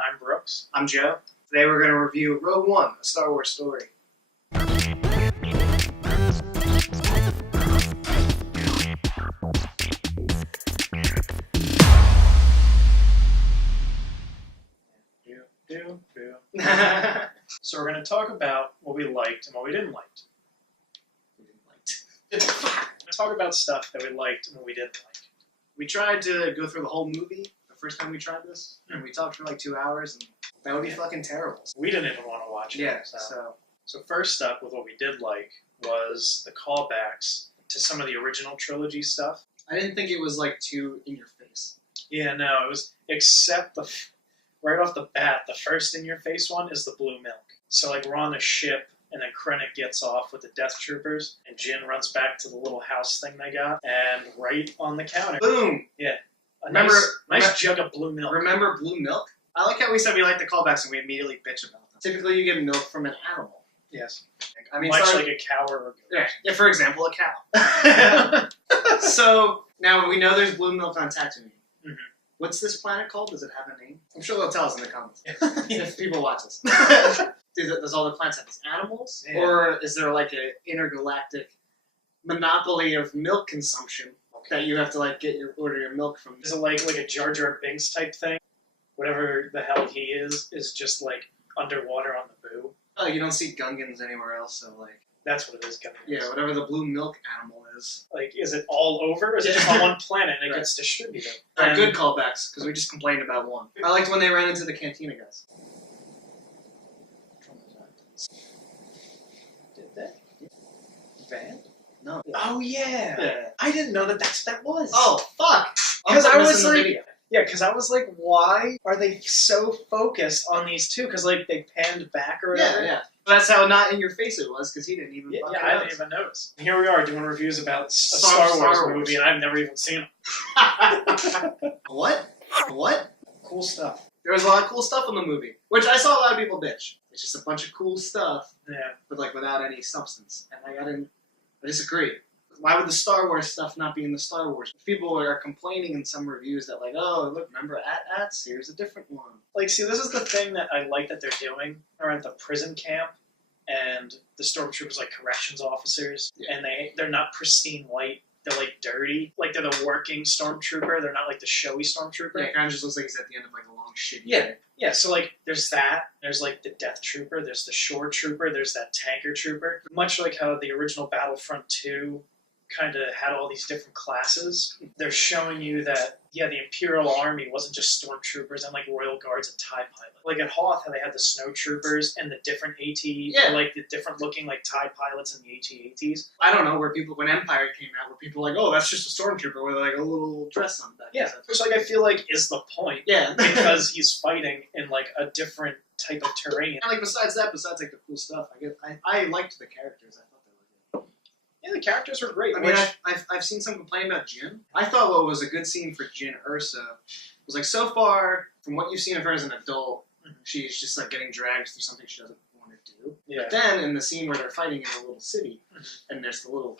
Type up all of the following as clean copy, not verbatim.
I'm Brooks. I'm Joe. Today we're going to review Rogue One, a Star Wars story. So we're going to talk about what we liked and what we didn't like. We're going to talk about stuff that we liked and what we didn't like. We tried to go through the whole movie the first time we tried this, and we talked for like 2 hours, and that would be fucking terrible. We didn't even want to watch it. Yeah, So first up with what we did like was the callbacks to some of the original trilogy stuff. I didn't think it was like too in your face. Yeah, no, it was, except right off the bat, the first in-your-face one is the blue milk. So, like, we're on a ship, and then Krennic gets off with the Death Troopers, and Jyn runs back to the little house thing they got, and right on the counter. Boom! Yeah. Remember, nice jug of blue milk. Remember blue milk? I like how we said we like the callbacks, and we immediately bitch about them. Typically, you get milk from an animal. Yes. I mean, much like a cow or a goat. Yeah, for example, a cow. So, now we know there's blue milk on Tatooine. Mm-hmm. What's this planet called? Does it have a name? I'm sure they'll tell us in the comments if people watch this. Does all the planets have these animals? Yeah. Or is there like an intergalactic monopoly of milk consumption that you have to like order your milk from? Is it like a Jar Jar Binks type thing? Whatever the hell he is just like underwater on the boo. Oh, you don't see Gungans anywhere else, so like... That's what it is, Gungans. Yeah, whatever the blue milk animal is. Like, is it all over, or is it just on one planet and it gets distributed? Good callbacks, because we just complained about one. I liked when they ran into the Cantina guys. Did they? Van? No. Oh, yeah. I didn't know that's what that was. Oh, fuck! Because I was like... Yeah, because I was like, why are they so focused on these two? Because, like, they panned back or whatever. Yeah. But that's how not in your face it was, because he didn't even I didn't even notice. And here we are doing reviews about a Star Wars movie, and I've never even seen it. What? Cool stuff. There was a lot of cool stuff in the movie, which I saw a lot of people bitch. It's just a bunch of cool stuff, but, like, without any substance. And, like, I disagree. Why would the Star Wars stuff not be in the Star Wars? People are complaining in some reviews that, like, oh, look, remember AT-ATs? Here's a different one. Like, see, this is the thing that I like that they're doing. They're at the prison camp, and the stormtroopers like corrections officers, and they're not pristine white. They're, like, dirty. Like, they're the working stormtrooper. They're not, like, the showy stormtrooper. Yeah, it kind of just looks like he's at the end of, like, a long shitty day. Yeah, so, like, there's that. There's, like, the Death Trooper. There's the Shore Trooper. There's that Tanker Trooper. Much like how the original Battlefront 2 kind of had all these different classes. They're showing you that, the Imperial Army wasn't just stormtroopers and, like, Royal Guards and TIE pilots. Like, at Hoth, how they had the snow troopers and the different like, the different looking, like, TIE pilots and the AT-ATs. I don't know, when Empire came out, where people were like, oh, that's just a stormtrooper with, like, a little dress on back. Yeah, which, like, I feel like is the point. Yeah. Because he's fighting in, like, a different type of terrain. And, like, besides, like, the cool stuff, I liked the characters. I thought they were good. Yeah, the characters were great. I mean, I've seen some complain about Jyn. I thought what was a good scene for Jyn Erso was, like, so far, from what you've seen of her as an adult, she's just, like, getting dragged through something she doesn't want to do. Yeah. But then, in the scene where they're fighting in a little city, and there's a little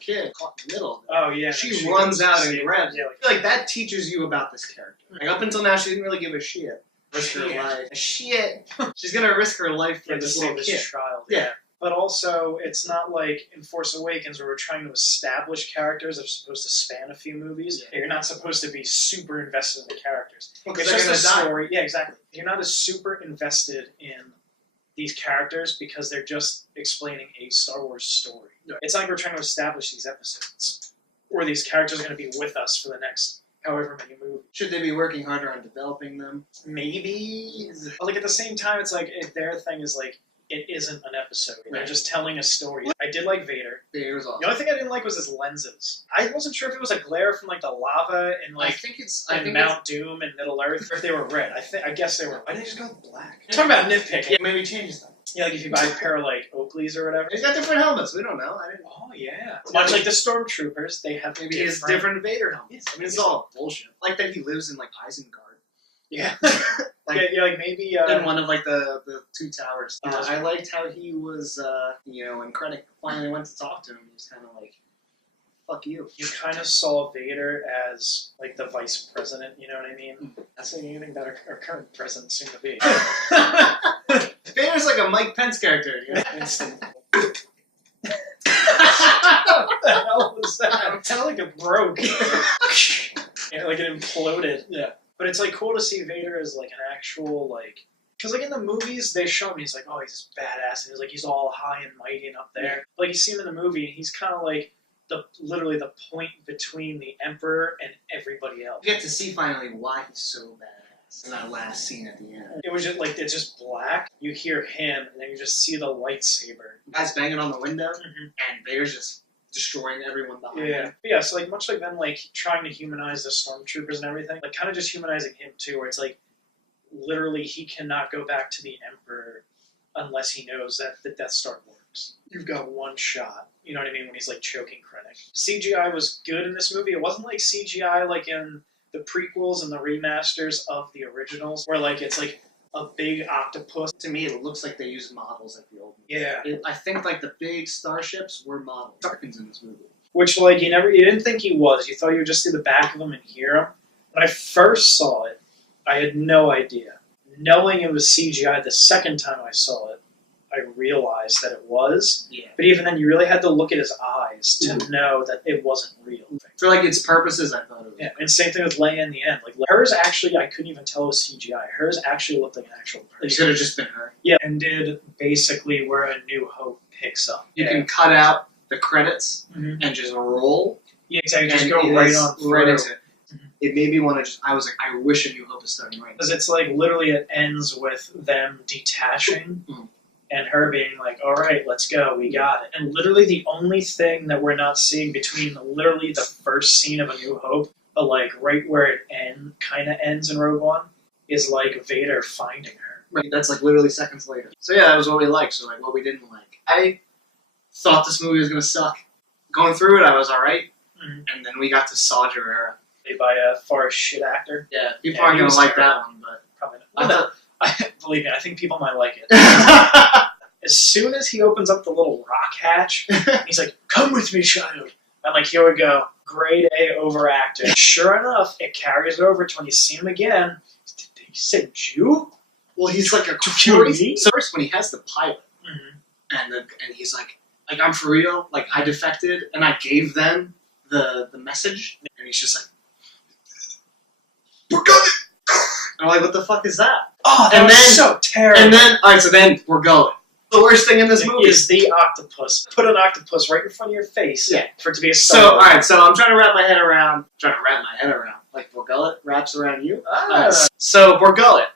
kid caught in the middle. Oh, yeah. She runs out and grabs it. I feel like that teaches you about this character. Like, up until now, she didn't really give a shit. Risk her life. Shit. She's gonna risk her life for this little kid. Child. Yeah. But also, it's not like in Force Awakens where we're trying to establish characters that are supposed to span a few movies. Yeah. You're not supposed to be super invested in the characters. Well, it's just a story. Yeah, exactly. You're not as super invested in these characters because they're just explaining a Star Wars story. Yeah. It's not like we're trying to establish these episodes, or these characters are going to be with us for the next however many movies. Should they be working harder on developing them? Maybe. But, like, at the same time, it's like, if their thing is like, it isn't an episode. They're just telling a story. I did like Vader. Vader was awesome. The only thing I didn't like was his lenses. I wasn't sure if it was a glare from, like, the lava and, like, Mount Doom and Middle Earth, or if they were red. I guess they were. Why didn't they just go with black? Talking about nitpicking. Yeah, maybe change them. Yeah, like if you buy a pair of, like, Oakleys or whatever. He's got different helmets. We don't know. Oh, yeah. Much like the Stormtroopers, they have maybe his different Vader helmets. I mean, it's all bullshit. Like that he lives in, like, Isengard. Yeah. like maybe... in one of, like, the two towers. I liked how he was, when Krennic finally went to talk to him, he was kind of, like, Fuck you. You kind of saw Vader as like the vice president. You know what I mean? That's like anything that our current president seemed to be. Vader's like a Mike Pence character. You know? Instant. What the hell was that? It sounded like it broke. Yeah, like it imploded. Yeah. But it's like cool to see Vader as like an actual like, because like in the movies they show him he's like, oh, he's this badass and he's like he's all high and mighty and up there. Like you see him in the movie and he's kind of like literally the point between the Emperor and everybody else. You get to see finally why he's so badass in that last scene at the end. It was just like it's just black. You hear him and then you just see the lightsaber. Guys banging on the window and Vader's just destroying everyone behind Yeah. him. But yeah, so like much like them like trying to humanize the stormtroopers and everything, like kind of just humanizing him too, where it's like literally he cannot go back to the Emperor unless he knows that the Death Star works. You've got one shot. You know what I mean? When he's like choking Krennic. CGI was good in this movie. It wasn't like CGI like in the prequels and the remasters of the originals, where like it's like a big octopus. To me, it looks like they used models like the old movie. Yeah. I think like the big starships were models. Tarkin's in this movie. Which like you didn't think he was. You thought you would just see the back of him and hear him. When I first saw it, I had no idea. Knowing it was CGI the second time I saw it, I realized that it was. Yeah. But even then, you really had to look at his eyes to know that it wasn't real. For like its purposes, I thought it was. Yeah, and same thing with Leia in the end. Like hers actually, I couldn't even tell it was CGI. Hers actually looked like an actual It person. could have just been her. Yeah, and did basically where A New Hope picks up. You can cut out the credits Mhm. and just roll. Yeah, exactly. Just and go it right is on right through. into it. It made me want to just. I was like, I wish A New Hope was starting right now. Because it's like literally it ends with them detaching Mhm. and her being like, all right, let's go, we got it. And literally the only thing that we're not seeing between literally the first scene of A New Hope, but like right where it kind of ends in Rogue One, is like Vader finding her. Right, that's like literally seconds later. So yeah, that was what we liked. So like what we didn't like. I thought this movie was gonna suck. Going through it, I was alright. Mhm. And then we got to Saw Gerrera. Played by a far shit actor. Yeah, people Yeah, aren't he gonna was like terrible. that one, but Probably not. I Well, thought. no, believe me, I think people might like it. As soon as he opens up the little rock hatch, he's like, come with me, child. I'm like, here we go. Grade A overacting. Sure enough, it carries over to when you see him again. Did he say Jew? Well, he's like a kill crazy. me? So first, when he has the pilot, Mm-hmm. and he's like I'm for real. Like I defected, and I gave them the message, and he's just like, we're going. I'm like, what the fuck is that? Oh, that And was then- so terrible. And then, all right, so then we're going. The worst thing in this movie is the octopus. Put an octopus right in front of your face Yeah. for it to be a So, Star all right, so I'm trying to wrap my head around. Like Borgullet wraps around you. Ah. So Borgullet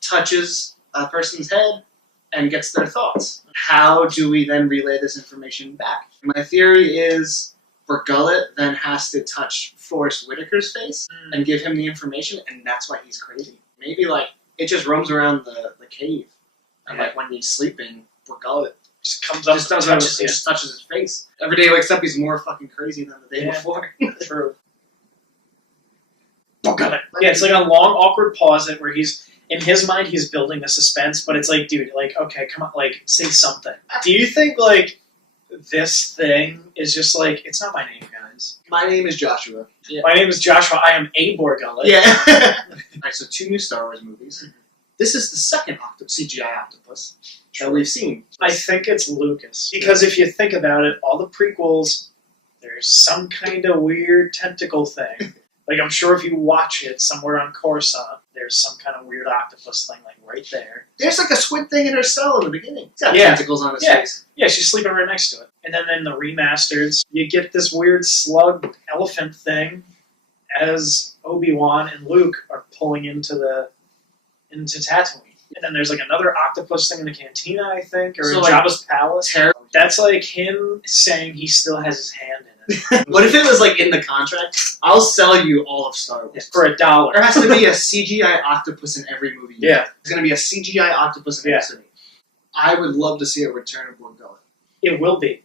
touches a person's head and gets their thoughts. How do we then relay this information back? My theory is Borgullet then has to touch Forrest Whitaker's face and give him the information, and that's why he's crazy. Maybe like it just roams around the cave, and like when he's sleeping, Borgullet just comes up just and does touches it, you. just touches his face. Every day he wakes up, he's more fucking crazy than the day Yeah. before. True. Yeah, it's like a long, awkward pause where he's, in his mind, he's building the suspense, but it's like, dude, like, okay, come on, like, say something. Do you think, like, this thing is just like, it's not my name, guys. My name is Joshua. Yeah. My name is Joshua. I am a Borgullet. Yeah. Alright, so 2 new Star Wars movies. This is the second CGI octopus that we've seen. I think it's Lucas. Because if you think about it, all the prequels, there's some kind of weird tentacle thing. Like, I'm sure if you watch it somewhere on Coruscant, there's some kind of weird octopus thing, like, right there. There's like a squid thing in her cell in the beginning. It's got Yeah. tentacles on his Yeah. face. Yeah, she's sleeping right next to it. And then in the remasters, you get this weird slug elephant thing as Obi-Wan and Luke are pulling into Tatooine. And then there's like another octopus thing in the Cantina, I think, or So, in like, Jabba's palace. Terrible. That's like him saying he still has his hand in it. What if it was like in the contract? I'll sell you all of Star Wars. For $1. There has to be a CGI octopus in every movie. Yeah. There's going to be a CGI octopus in every city. I would love to see a return of Borgullet. It will be.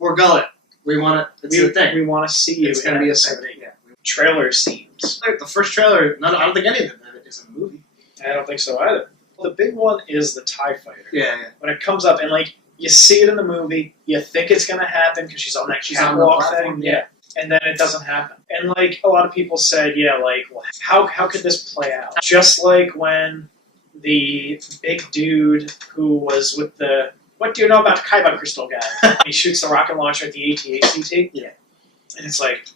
Borgullet. We want it. It's the thing. We want to see you. It's going to be a episode thing. 8. Yeah. Trailer scenes. Like the first trailer, I don't think any of it is in the movie. I don't think so either. The big one is the TIE Fighter. Yeah. When it comes up, and like you see it in the movie, you think it's gonna happen because she's on that She's on the catwalk platform, thing. yeah. and then it doesn't happen. And like a lot of people said, yeah, like well, how could this play out? Just like when the big dude who was with the what do you know about Kyber Crystal guy? He shoots the rocket launcher at the AT-ACT. Yeah. And it's like,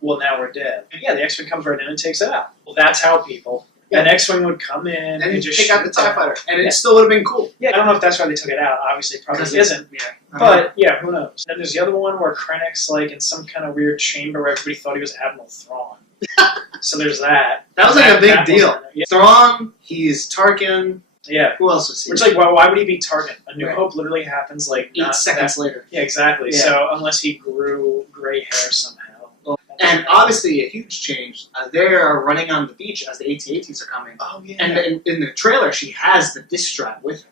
well, now we're dead. And yeah, the X-Wing comes right in and takes it out. Well, that's how people. Yeah. An X-Wing would come in and just take out the shoot TIE down. fighter, and it still would have been cool. Yeah, I don't know if that's why they took it out. Obviously, it probably isn't. Yeah. But yeah, who knows? Then there's the other one where Krennic's like in some kind of weird chamber where everybody thought he was Admiral Thrawn. So there's that. That was like a big that deal. Yeah. Thrawn, he's Tarkin. Yeah. Who else was he? Which, like, why would he be Tarkin? A New Right. Hope literally happens, like, 8 seconds later. Yeah, exactly. Yeah. So, unless he grew gray hair somehow. And obviously, a huge change. They're running on the beach as the AT-ATs are coming. Oh, yeah. And in the trailer, she has the disc strap with her.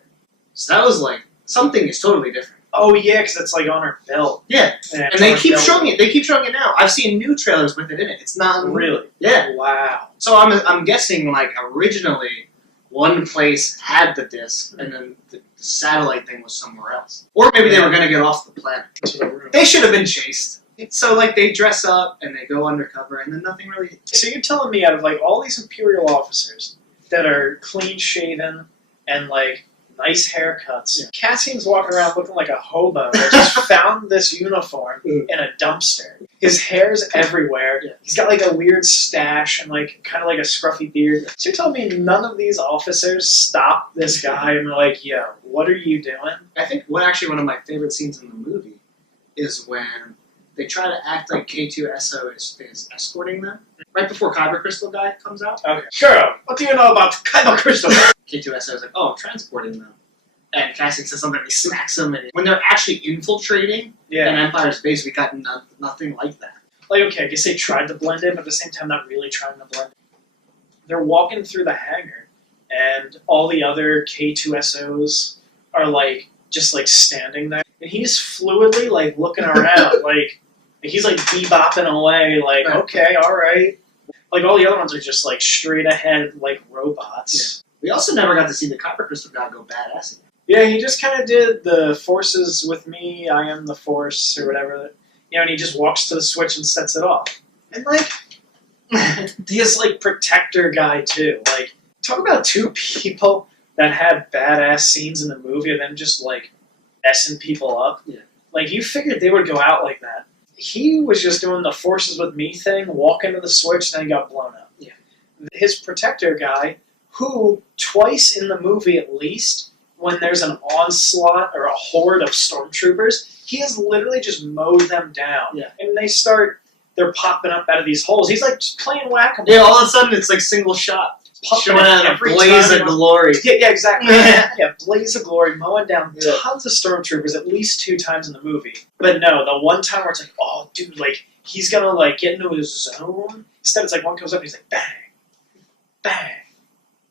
So that was like, something is totally different. Oh, yeah, because it's, like, on her belt. Yeah. And they keep showing it. They keep showing it now. I've seen new trailers with it in it. It's not... Really? Yeah. Wow. So I'm guessing, like, originally, one place had the disc, and then the satellite thing was somewhere else. Or maybe they were going to get off the planet. To the room. They should have been chased. So, like, they dress up, and they go undercover, and then nothing really... So you're telling me out of, like, all these Imperial officers that are clean-shaven and, like, nice haircuts, Cassian's walking around looking like a hobo that just found this uniform in a dumpster. His hair's everywhere. Yeah. He's got, like, a weird stash and, like, kind of like a scruffy beard. So you're telling me none of these officers stopped this guy and were like, yo, what are you doing? I think one of my favorite scenes in the movie is when they try to act like K2SO is escorting them. Right before Kyber Crystal guy comes out. Okay. Girl, what do you know about Kyber Crystal? K2SO is like, oh, I'm transporting them. And Cassian says something, he smacks them, and when they're actually infiltrating an Empire's base, we got nothing like that. Like, okay, I guess they tried to blend in, but at the same time, not really trying to blend in. They're walking through the hangar, and all the other K2SOs are, like, just, like, standing there. And he's fluidly, like, looking around, like, he's, like, bebopping away, like, okay, all right. Like, all the other ones are just, like, straight ahead, like, robots. Yeah. We also never got to see the Kyber Crystal guy go badass again. Yeah, he just kind of did the forces with me, I am the force, or whatever. You know, and he just walks to the switch and sets it off. And, like, his, like, protector guy, too. Like, talk about two people that had badass scenes in the movie and then just, like, messing people up. Yeah. Like, you figured they would go out like that. He was just doing the forces with me thing, walk into the switch, and then he got blown up. Yeah. His protector guy, who twice in the movie at least, when there's an onslaught or a horde of stormtroopers, he has literally just mowed them down. Yeah. And they're popping up out of these holes. He's like just playing whack-a-mole. Yeah, all of a sudden it's like single shot. Popping Showing out a every blaze time. of glory. Yeah, exactly. Yeah, blaze of glory, mowing down Yeah. tons of stormtroopers at least 2 times in the movie. But no, the one time where it's like, oh, dude, like, he's gonna, like, get into his zone. Instead, it's like one comes up and he's like, bang, bang,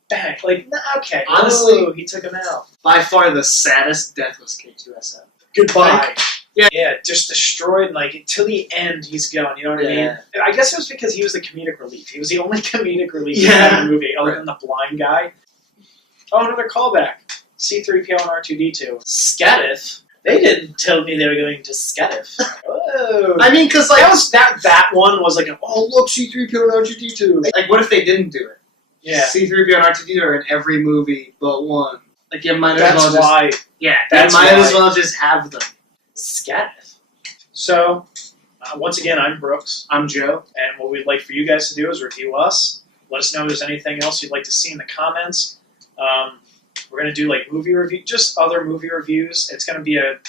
bang. Like, nah, okay. Honestly, oh, he took him out. By far the saddest death was K2SO. Goodbye. Yeah. Yeah, just destroyed, like, till the end he's going, you know what I mean? I guess it was because he was the comedic relief. He was the only comedic relief in the movie, other than the blind guy. Oh, another callback. C-3PO and R2-D2. Scatif? They didn't tell me they were going to Scatif. Oh. I mean, because, like... That one was like, oh, look, C-3PO and R2-D2. Like, what if they didn't do it? Yeah. C-3PO and R2-D2 are in every movie but one. Like, you might as That's well just... why. Yeah, That's you might as why. well just have them. Scatif. So, once again, I'm Brooks. I'm Joe. And what we'd like for you guys to do is review us. Let us know if there's anything else you'd like to see in the comments. We're going to do like movie review, just other movie reviews. It's going to be a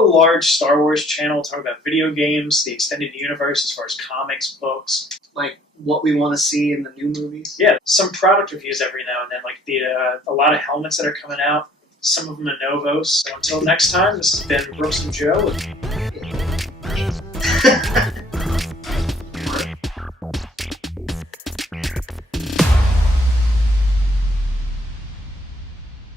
large Star Wars channel talking about video games, the extended universe as far as comics, books. Like, what we want to see in the new movies. Yeah, some product reviews every now and then, like a lot of helmets that are coming out. Some of them are novos. So until next time, this has been Brooks and Joe.